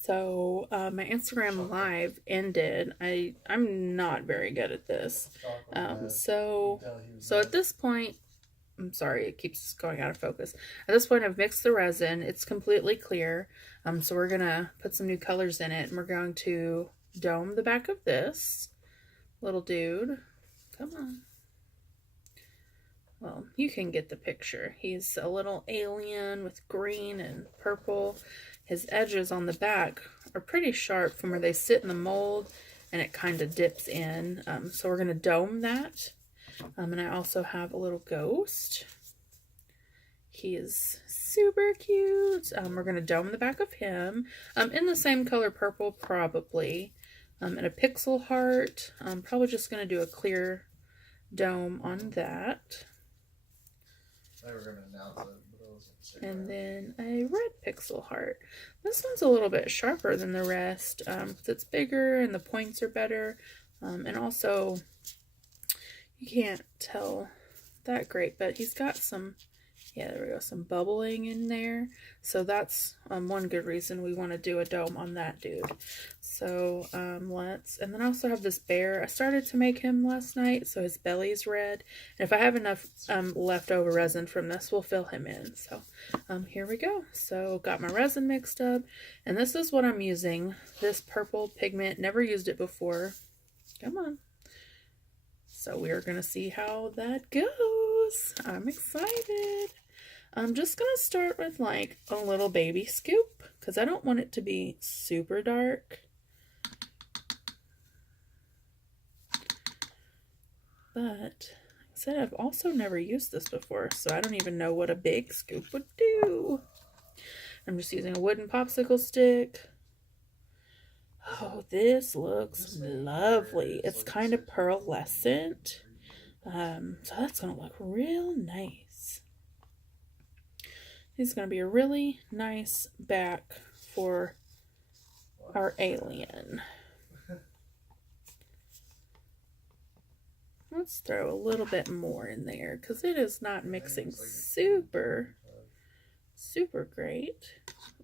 So my Instagram live ended. I'm not very good at this. So at this point, I'm sorry, it keeps going out of focus. At this point, I've mixed the resin. It's completely clear. So we're gonna put some new colors in it, and we're going to dome the back of this little dude. Come on. Well, you can get the picture. He's a little alien with green and purple. His edges on the back are pretty sharp from where they sit in the mold, and it kind of dips in. So we're going to dome that. And I also have a little ghost. He is super cute. We're going to dome the back of him in the same color purple, probably. And a pixel heart. I'm probably just going to do a clear dome on that. They were going to announce it, but I wasn't sure. And then a red pixel heart. This one's a little bit sharper than the rest because it's bigger and the points are better. And also, you can't tell that great, but he's got some, yeah, there we go, some bubbling in there. So that's one good reason we want to do a dome on that dude. So and then I also have this bear. I started to make him last night, so his belly's red. And if I have enough leftover resin from this, we'll fill him in. So here we go. So got my resin mixed up, and this is what I'm using. This purple pigment, never used it before. Come on. So we're gonna see how that goes. I'm excited. I'm just gonna start with like a little baby scoop because I don't want it to be super dark. But like I said, I've also never used this before, so I don't even know what a big scoop would do. I'm just using a wooden popsicle stick. Oh, this looks lovely. It's kind of pearlescent. So that's gonna look real nice. This is gonna be a really nice back for our alien. Let's throw a little bit more in there because it is not mixing super great.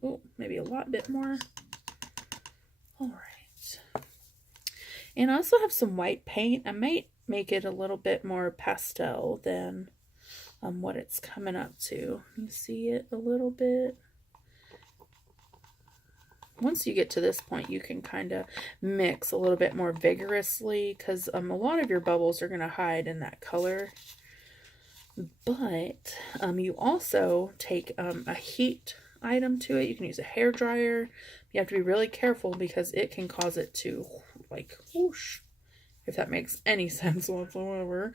Oh, maybe a bit more. All right. And I also have some white paint. I might make it a little bit more pastel than what it's coming up to. You see it a little bit. Once you get to this point, you can kind of mix a little bit more vigorously because a lot of your bubbles are going to hide in that color. But you also take a heat item to it. You can use a hair dryer. You have to be really careful because it can cause it to like whoosh, if that makes any sense whatsoever.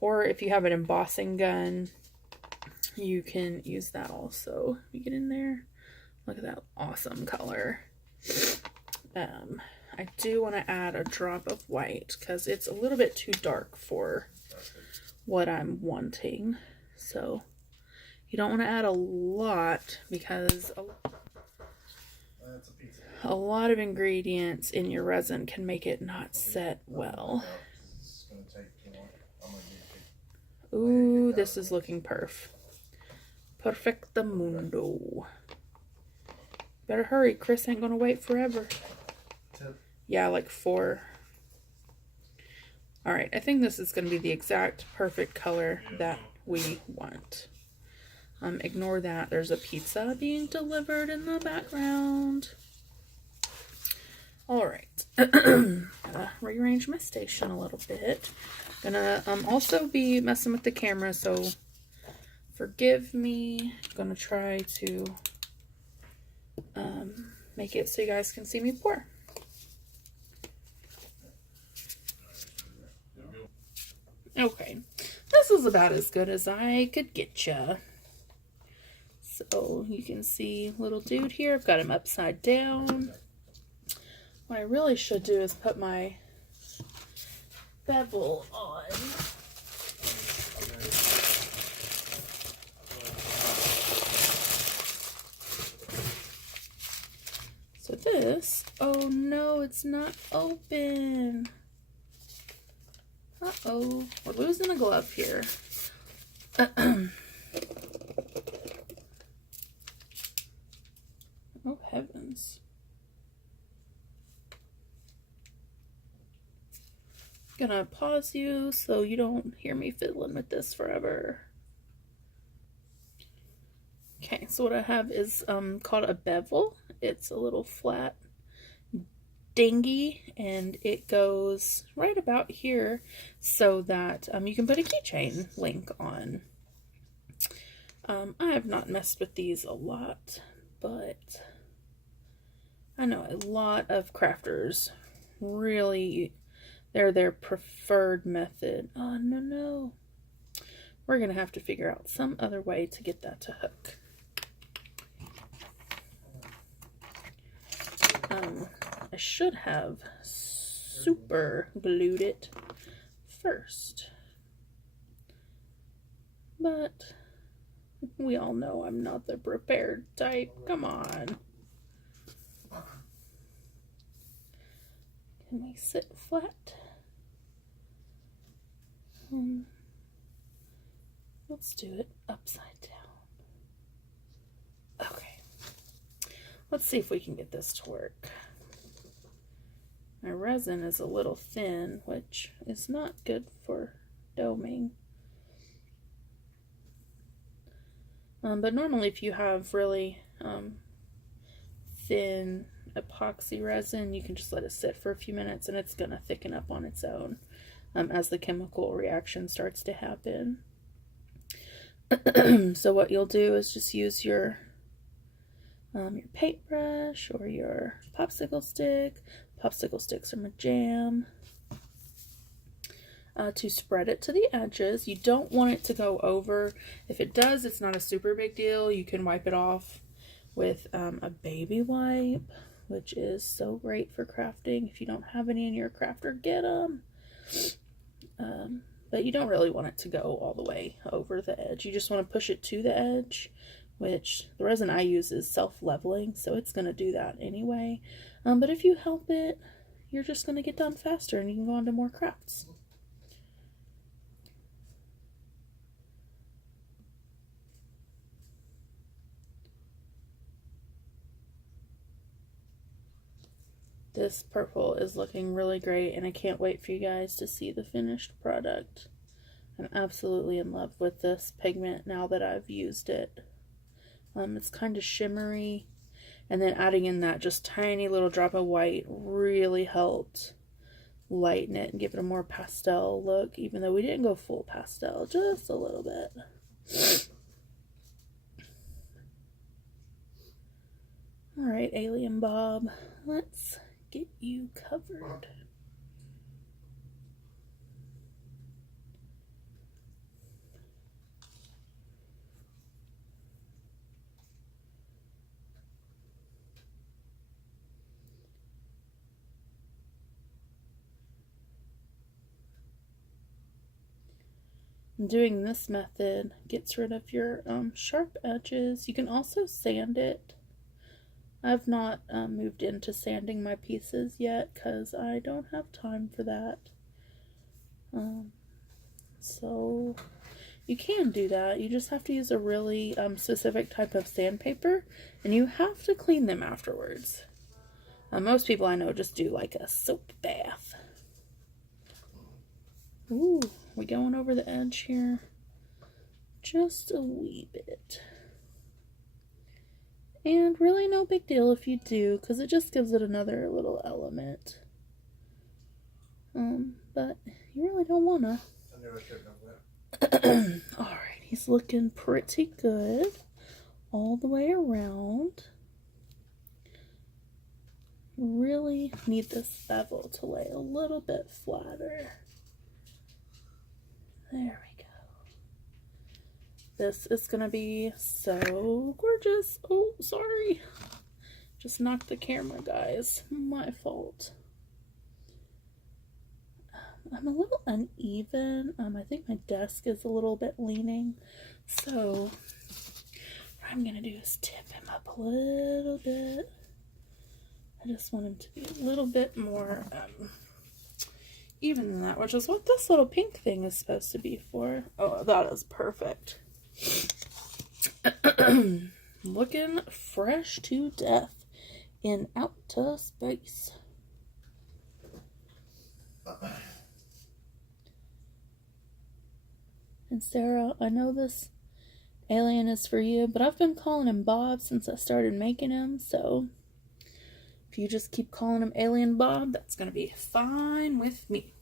Or if you have an embossing gun, you can use that also. You get in there. Look at that awesome color. I do want to add a drop of white because it's a little bit too dark for what I'm wanting. So you don't want to add a lot because a lot of ingredients in your resin can make it not set well. Ooh, this is looking perfectamundo. Better hurry, Chris ain't gonna wait forever. Yeah, like 4. All right, I think this is gonna be the exact perfect color that we want. Ignore that. There's a pizza being delivered in the background. All right, rearrange my station a little bit. Gonna also be messing with the camera, so forgive me. Gonna try to make it so you guys can see me pour. Okay, this is about as good as I could get ya. So you can see little dude here. I've got him upside down. What I really should do is put my bevel on. So this, oh no, it's not open. Uh-oh, we're losing a glove here. gonna pause you so you don't hear me fiddling with this forever. Okay, so what I have is called a bevel. It's a little flat dingy, and it goes right about here so that you can put a keychain link on. I have not messed with these a lot, but I know a lot of crafters really, they're their preferred method. Oh, no. We're going to have to figure out some other way to get that to hook. I should have super glued it first, but we all know I'm not the prepared type. Come on. Can we sit flat? Let's do it upside down. Okay. Let's see if we can get this to work. My resin is a little thin, which is not good for doming. But normally if you have really thin epoxy resin, you can just let it sit for a few minutes and it's going to thicken up on its own as the chemical reaction starts to happen. So what you'll do is just use your paintbrush or your popsicle stick. Popsicle sticks are my jam. To spread it to the edges. You don't want it to go over. If it does, it's not a super big deal. You can wipe it off with a baby wipe, which is so great for crafting. If you don't have any in your crafter, get them. But you don't really want it to go all the way over the edge. You just want to push it to the edge, which the resin I use is self-leveling, so it's going to do that anyway. But if you help it, you're just going to get done faster and you can go on to more crafts. This purple is looking really great, and I can't wait for you guys to see the finished product. I'm absolutely in love with this pigment now that I've used it. It's kind of shimmery, and then adding in that just tiny little drop of white really helped lighten it and give it a more pastel look, even though we didn't go full pastel, just a little bit. Alright, Alien Bob, let's get you covered. Doing this method gets rid of your sharp edges. You can also sand it. I've not moved into sanding my pieces yet because I don't have time for that. So you can do that. You just have to use a really specific type of sandpaper, and you have to clean them afterwards. Most people I know just do like a soap bath. Ooh, we going over the edge here just a wee bit. And really no big deal if you do, because it just gives it another little element. But you really don't wanna. I knew I shouldn't have went. Alright, he's looking pretty good all the way around. Really need this bevel to lay a little bit flatter. There we go. This is gonna be so gorgeous. Oh, sorry. Just knocked the camera, guys. My fault. I'm a little uneven. I think my desk is a little bit leaning. So what I'm gonna do is tip him up a little bit. I just want him to be a little bit more even than that, which is what this little pink thing is supposed to be for. Oh, that is perfect. Looking fresh to death in outer space. And Sarah, I know this alien is for you, but I've been calling him Bob since I started making him, so if you just keep calling him Alien Bob, that's going to be fine with me.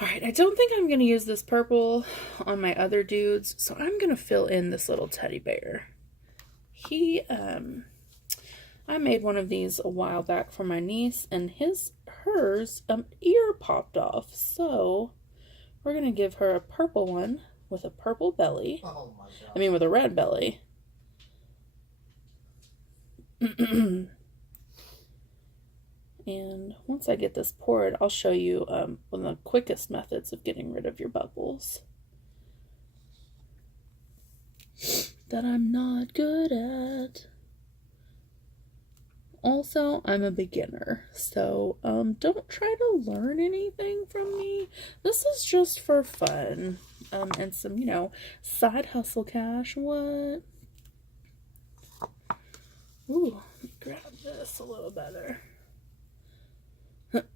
Alright, I don't think I'm going to use this purple on my other dudes, so I'm going to fill in this little teddy bear. I made one of these a while back for my niece, and hers ear popped off, so we're going to give her a purple one with a purple belly. Oh my god. I mean, with a red belly. And once I get this poured, I'll show you one of the quickest methods of getting rid of your bubbles that I'm not good at. Also, I'm a beginner, so don't try to learn anything from me. This is just for fun and some, side hustle cash. What? Ooh, let me grab this a little better.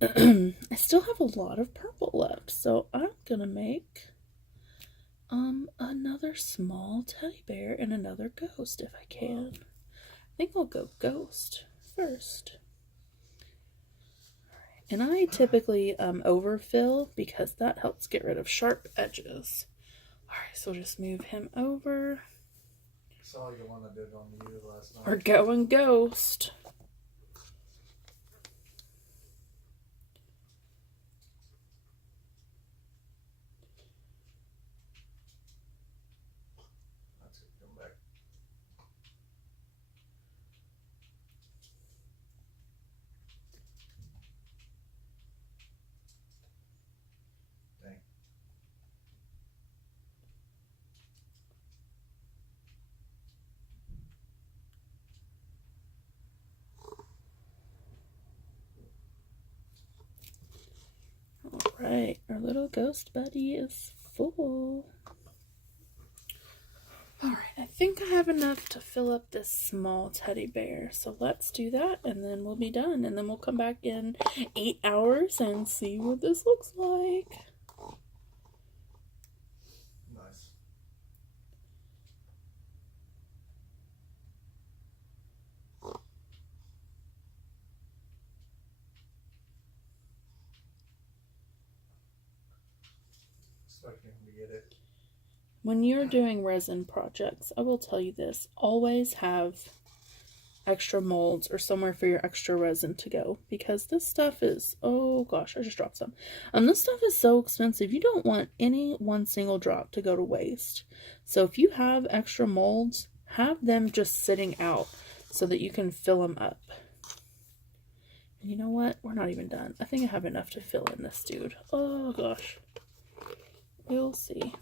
I still have a lot of purple left, so I'm gonna make another small teddy bear and another ghost if I can. I think I'll go ghost first. And I typically overfill because that helps get rid of sharp edges. Alright, so we'll just move him over. I saw the one I did on you last night. We're going ghost. That's gonna come back. Dang. Alright, our little ghost buddy is full. Alright, I think I have enough to fill up this small teddy bear. So let's do that and then we'll be done. And then we'll come back in 8 hours and see what this looks like. Nice. Expecting him to get it. When you're doing resin projects, I will tell you this, always have extra molds or somewhere for your extra resin to go, because this stuff is, oh gosh, I just dropped some. This stuff is so expensive. You don't want any one single drop to go to waste. So if you have extra molds, have them just sitting out so that you can fill them up. And you know what? We're not even done. I think I have enough to fill in this dude. Oh gosh. We'll see.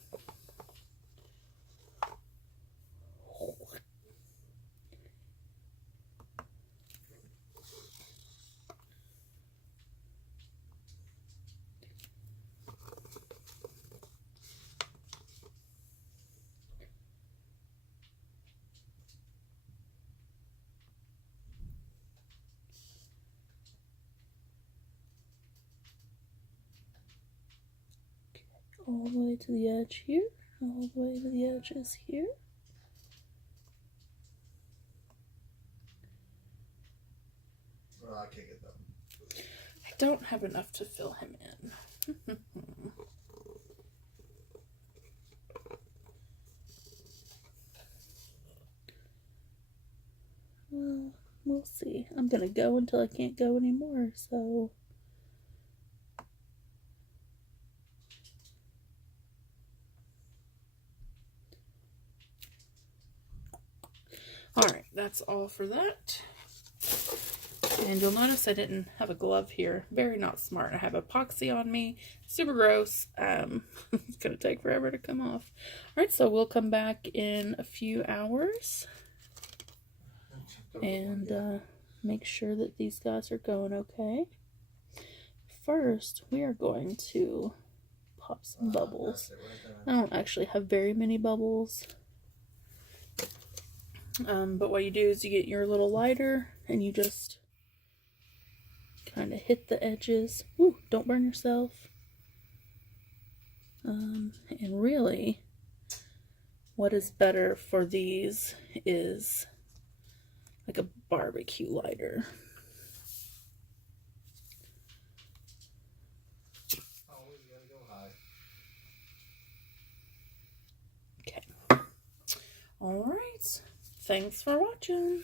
All the way to the edge here, all the way to the edges here. Well, I can't get them. I don't have enough to fill him in. Well, we'll see. I'm gonna go until I can't go anymore, so... Alright, that's all for that. And you'll notice I didn't have a glove here. Very not smart. I have epoxy on me. Super gross. It's going to take forever to come off. Alright, so we'll come back in a few hours. And make sure that these guys are going okay. First, we are going to pop some bubbles. I don't actually have very many bubbles. But what you do is you get your little lighter and you just kind of hit the edges. Ooh, don't burn yourself. And really, what is better for these is like a barbecue lighter. Always gotta go high. Okay. All right. Thanks for watching.